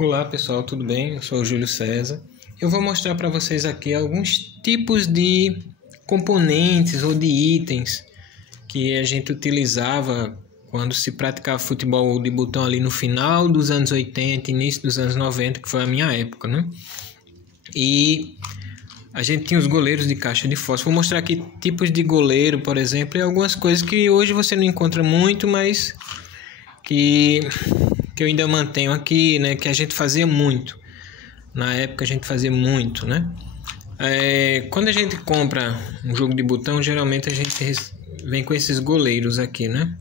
Olá pessoal, tudo bem? Eu sou o Júlio César. Eu vou mostrar para vocês aqui alguns tipos de componentes ou de itens que a gente utilizava quando se praticava futebol de botão ali no final dos anos 80, início dos anos 90, que foi a minha época, né? E a gente tinha os goleiros de caixa de fósforo. Vou mostrar aqui tipos de goleiro, por exemplo, e algumas coisas que hoje você não encontra muito, mas que eu ainda mantenho aqui, né? Que a gente fazia muito. Na época a gente fazia muito, né? Quando a gente compra um jogo de botão, geralmente a gente vem com esses goleiros aqui, né?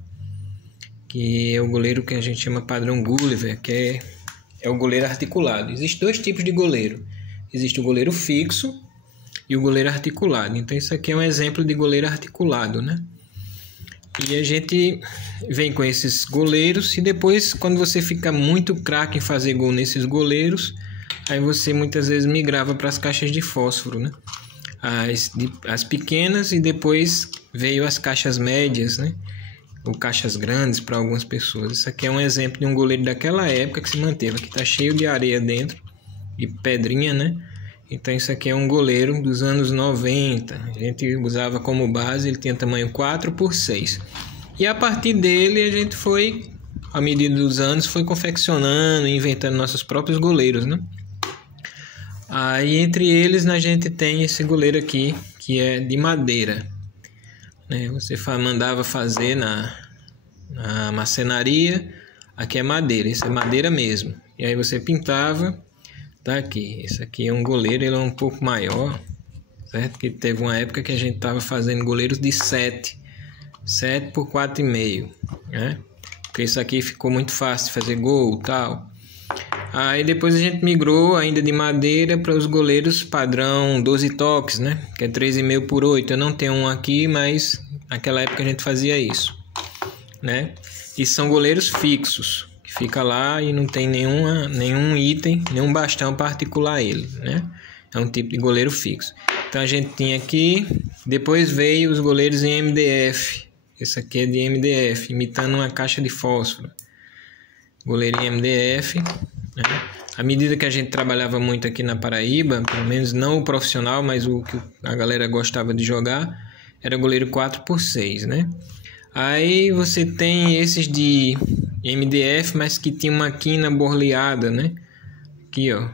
Que é o goleiro que a gente chama padrão Gulliver, que é o goleiro articulado. Existem dois tipos de goleiro. Existe o goleiro fixo e o goleiro articulado. Então isso aqui é um exemplo de goleiro articulado, né? E a gente vem com esses goleiros e depois, quando você fica muito craque em fazer gol nesses goleiros, aí você muitas vezes migrava para as caixas de fósforo, né? As pequenas, e depois veio as caixas médias, né? Ou caixas grandes para algumas pessoas. Isso aqui é um exemplo de um goleiro daquela época que se manteve. Aqui está cheio de areia dentro e pedrinha, né? Então isso aqui é um goleiro dos anos 90. A gente usava como base, ele tinha tamanho 4x6. E a partir dele a gente foi, à medida dos anos, foi confeccionando e inventando nossos próprios goleiros, né? Aí entre eles a gente tem esse goleiro aqui, que é de madeira, né? Você mandava fazer na marcenaria. Aqui é madeira, isso é madeira mesmo. E aí você pintava. Tá aqui, esse aqui é um goleiro, ele é um pouco maior, certo? Que teve uma época que a gente tava fazendo goleiros de 7 por 4,5, né? Porque isso aqui ficou muito fácil de fazer gol e tal. Aí depois a gente migrou ainda de madeira para os goleiros padrão 12 toques, né? Que é 3,5 por 8. Eu não tenho um aqui, mas naquela época a gente fazia isso, né? E são goleiros fixos. Fica lá e não tem nenhum item, nenhum bastão para articular ele, né? É um tipo de goleiro fixo. Então a gente tinha aqui, depois veio os goleiros em MDF. Esse aqui é de MDF, imitando uma caixa de fósforo. Goleiro em MDF, né? À medida que a gente trabalhava muito aqui na Paraíba, pelo menos não o profissional, mas o que a galera gostava de jogar, era goleiro 4x6, né? Aí você tem esses de MDF, mas que tinha uma quina borleada, né? Aqui, ó,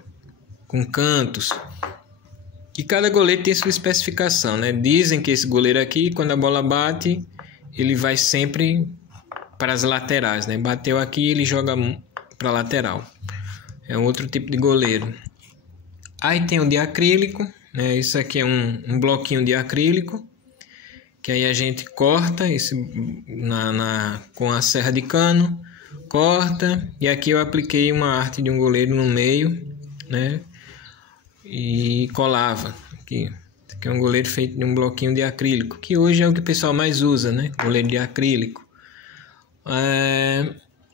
com cantos. E cada goleiro tem sua especificação, né? Dizem que esse goleiro aqui, quando a bola bate, ele vai sempre para as laterais, né? Bateu aqui, ele joga para a lateral. É um outro tipo de goleiro. Aí tem o de acrílico, né? Isso aqui é um bloquinho de acrílico, que aí a gente corta esse com a serra de cano, corta, e aqui eu apliquei uma arte de um goleiro no meio, né? E colava aqui. Esse aqui é um goleiro feito de um bloquinho de acrílico, que hoje é o que o pessoal mais usa, né? Goleiro de acrílico.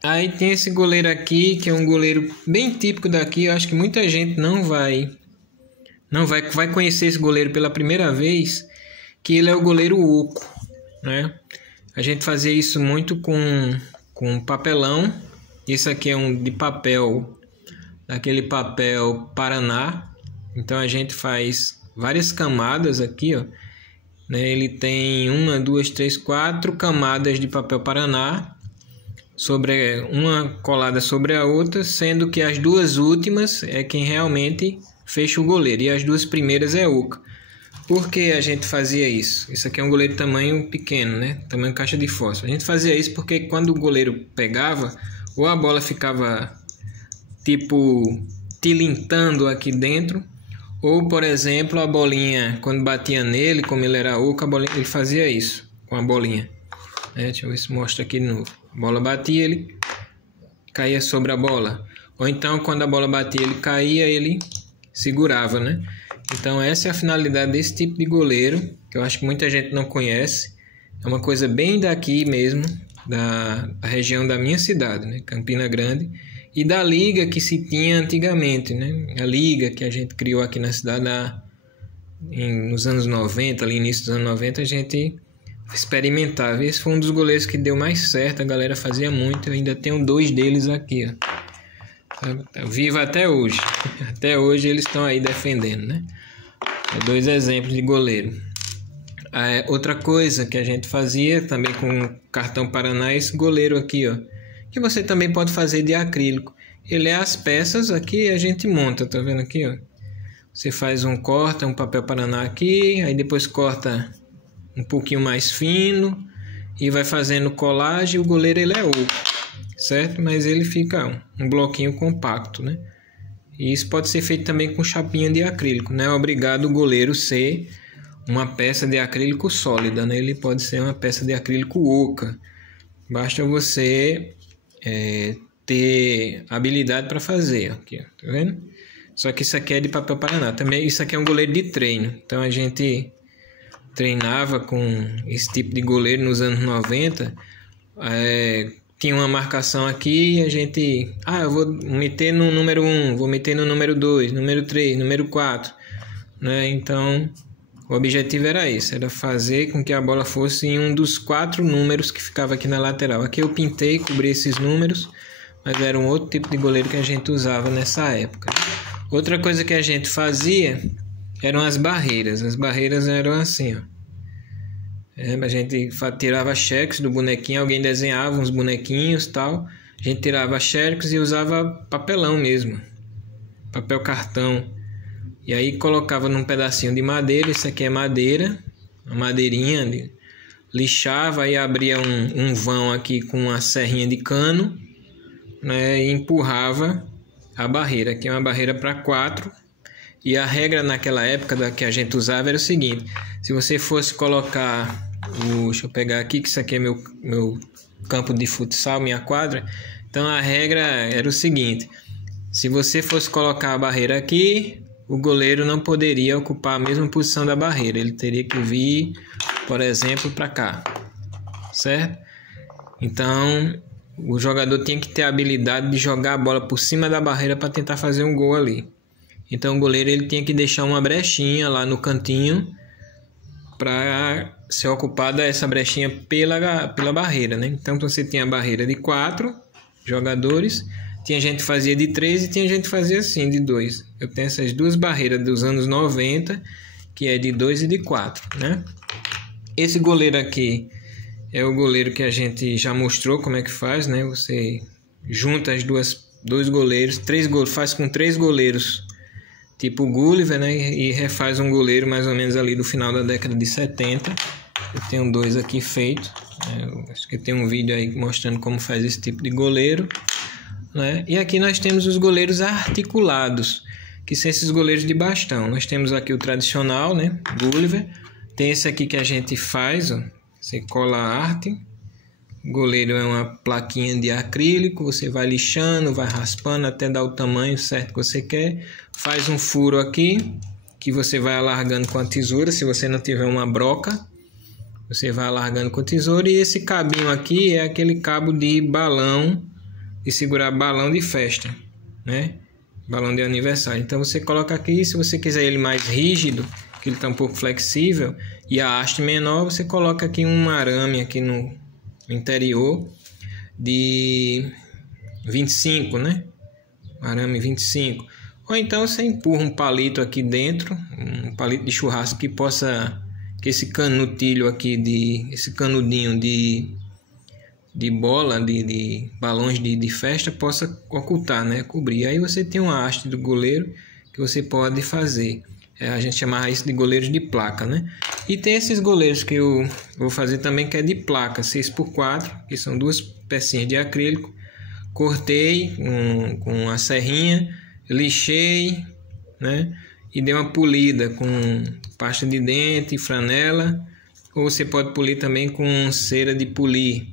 Aí tem esse goleiro aqui, que é um goleiro bem típico daqui. Eu acho que muita gente não vai conhecer esse goleiro pela primeira vez, que ele é o goleiro oco, né? A gente fazia isso muito com papelão. Esse aqui é um de papel, daquele papel Paraná. Então a gente faz várias camadas aqui, ó, né? Ele tem 1, 2, 3, 4 camadas de papel Paraná, sobre uma colada sobre a outra, sendo que as duas últimas é quem realmente fecha o goleiro e as duas primeiras é oca. Por que a gente fazia isso? Isso aqui é um goleiro de tamanho pequeno, né? Tamanho caixa de fósforo. A gente fazia isso porque quando o goleiro pegava, ou a bola ficava tipo tilintando aqui dentro, ou, por exemplo, a bolinha, quando batia nele, como ele era oco, ele fazia isso com a bolinha, né? Deixa eu ver se mostra aqui de novo. A bola batia, ele caía sobre a bola. Ou então, quando a bola batia, ele caía, ele segurava, né? Então essa é a finalidade desse tipo de goleiro, que eu acho que muita gente não conhece. É uma coisa bem daqui mesmo, da região da minha cidade, né? Campina Grande. E da liga que se tinha antigamente, né? A liga que a gente criou aqui na cidade nos anos 90, ali início dos anos 90, a gente experimentava. Esse foi um dos goleiros que deu mais certo, a galera fazia muito. Eu ainda tenho 2 deles aqui, ó. Tá vivo até hoje. Até hoje eles estão aí defendendo, né? Dois exemplos de goleiro. Outra coisa que a gente fazia também com o cartão Paraná é esse goleiro aqui, ó, que você também pode fazer de acrílico. Ele é as peças aqui, a gente monta, tá vendo aqui, ó? Você faz corta um papel Paraná aqui, aí depois corta um pouquinho mais fino e vai fazendo colagem. O goleiro ele é oco, certo? Mas ele fica um bloquinho compacto, né? E isso pode ser feito também com chapinha de acrílico, não é obrigado o goleiro ser uma peça de acrílico sólida, né? Ele pode ser uma peça de acrílico oca. Basta você ter habilidade para fazer. Aqui, ó, tá vendo? Só que isso aqui é de papel Paraná. Também isso aqui é um goleiro de treino. Então a gente treinava com esse tipo de goleiro nos anos 90. Tinha uma marcação aqui e a gente... eu vou meter no número 1, vou meter no número 2, número 3, número 4. Né? Então... o objetivo era esse, era fazer com que a bola fosse em um dos 4 números que ficava aqui na lateral. Aqui eu pintei, cobri esses números, mas era um outro tipo de goleiro que a gente usava nessa época. Outra coisa que a gente fazia eram as barreiras. As barreiras eram assim, ó. A gente tirava xerox do bonequinho, alguém desenhava uns bonequinhos e tal. A gente tirava xerox e usava papelão mesmo, papel cartão. E aí colocava num pedacinho de madeira, isso aqui é madeira, uma madeirinha, lixava e abria um vão aqui com uma serrinha de cano, né, e empurrava a barreira, que é uma barreira para 4. E a regra naquela época que a gente usava era o seguinte: se você fosse colocar, deixa eu pegar aqui, que isso aqui é meu campo de futsal, minha quadra. Então a regra era o seguinte: se você fosse colocar a barreira aqui, o goleiro não poderia ocupar a mesma posição da barreira. Ele teria que vir, por exemplo, para cá, certo? Então, o jogador tinha que ter a habilidade de jogar a bola por cima da barreira para tentar fazer um gol ali. Então, o goleiro ele tinha que deixar uma brechinha lá no cantinho para ser ocupada essa brechinha pela barreira, né? Então, você tinha a barreira de 4 jogadores. Tinha gente que fazia de 3 e tinha gente que fazia assim, de 2. Eu tenho essas duas barreiras dos anos 90, que é de 2 e de 4, né? Esse goleiro aqui é o goleiro que a gente já mostrou como é que faz, né? Você junta dois goleiros, 3 goleiros, faz com 3 goleiros, tipo Gulliver, né? E refaz um goleiro mais ou menos ali do final da década de 70. Eu tenho 2 aqui feitos. Acho que tem um vídeo aí mostrando como faz esse tipo de goleiro, né? E aqui nós temos os goleiros articulados, que são esses goleiros de bastão. Nós temos aqui o tradicional, né? Gulliver. Tem esse aqui que a gente faz, ó. Você cola a arte. O goleiro é uma plaquinha de acrílico. Você vai lixando, vai raspando até dar o tamanho certo que você quer. Faz um furo aqui, que você vai alargando com a tesoura. Se você não tiver uma broca, você vai alargando com a tesoura. E esse cabinho aqui é aquele cabo de balão, de segurar balão de festa, né? Balão de aniversário. Então você coloca aqui, se você quiser ele mais rígido, que ele está um pouco flexível, e a haste menor, você coloca aqui um arame aqui no interior de 25, né? Arame 25. Ou então você empurra um palito aqui dentro, um palito de churrasco que esse canutilho aqui, esse canudinho de bola, de balões de festa possa ocultar, né? Cobrir. Aí você tem uma haste do goleiro que você pode fazer. A gente chamava isso de goleiros de placa, né? E tem esses goleiros que eu vou fazer também, que é de placa 6x4, que são 2 pecinhas de acrílico. Cortei com a serrinha, lixei, né? E dei uma polida com pasta de dente, franela. Ou você pode polir também com cera de polir.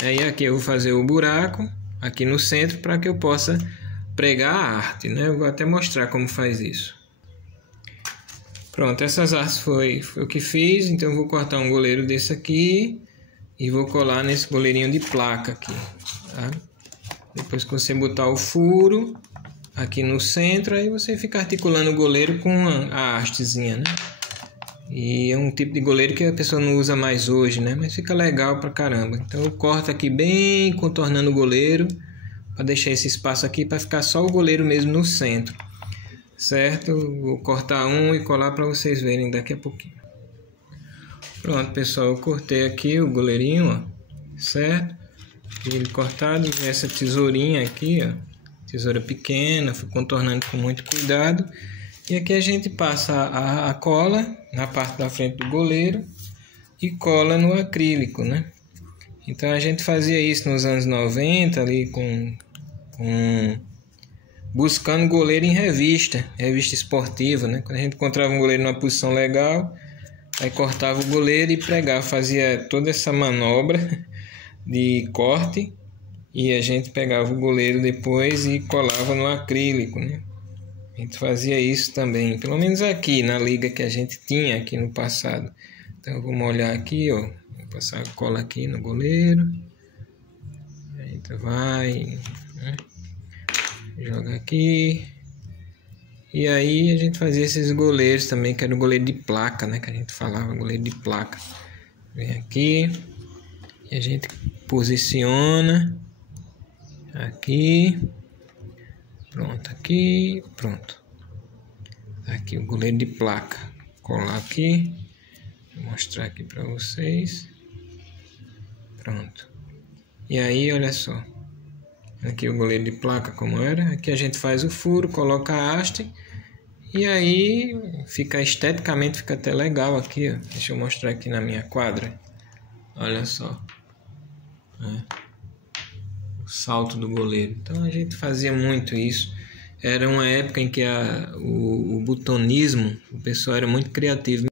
Aí aqui eu vou fazer o buraco aqui no centro para que eu possa pregar a arte, né? Eu vou até mostrar como faz isso. Pronto, essas artes foi o que fiz. Então eu vou cortar um goleiro desse aqui e vou colar nesse goleirinho de placa aqui, tá? Depois que você botar o furo aqui no centro, aí você fica articulando o goleiro com a hastezinha, né? E é um tipo de goleiro que a pessoa não usa mais hoje, né? Mas fica legal pra caramba. Então eu corto aqui bem contornando o goleiro para deixar esse espaço aqui para ficar só o goleiro mesmo no centro, certo? Vou cortar um e colar para vocês verem daqui a pouquinho. Pronto, pessoal, eu cortei aqui o goleirinho, ó, certo? Ele cortado, essa tesourinha aqui, ó, tesoura pequena, fui contornando com muito cuidado. E aqui a gente passa a cola na parte da frente do goleiro e cola no acrílico, né? Então a gente fazia isso nos anos 90 ali buscando goleiro em revista esportiva, né? Quando a gente encontrava um goleiro numa posição legal, aí cortava o goleiro e pregava, fazia toda essa manobra de corte e a gente pegava o goleiro depois e colava no acrílico, né? A gente fazia isso também, pelo menos aqui na liga que a gente tinha aqui no passado. Então eu vou molhar aqui, ó, vou passar a cola aqui no goleiro. A gente vai, né? Joga aqui. E aí a gente fazia esses goleiros também, que era o goleiro de placa, né? Que a gente falava, goleiro de placa. Vem aqui e a gente posiciona aqui. Pronto, aqui, pronto. Aqui o goleiro de placa. Colar aqui. Vou mostrar aqui para vocês. Pronto. E aí, olha só. Aqui o goleiro de placa como era. Aqui a gente faz o furo, coloca a haste. E aí fica esteticamente, fica até legal aqui, ó. Deixa eu mostrar aqui na minha quadra. Olha só. O salto do goleiro. Então a gente fazia muito isso. Era uma época em que o botonismo, o pessoal era muito criativo.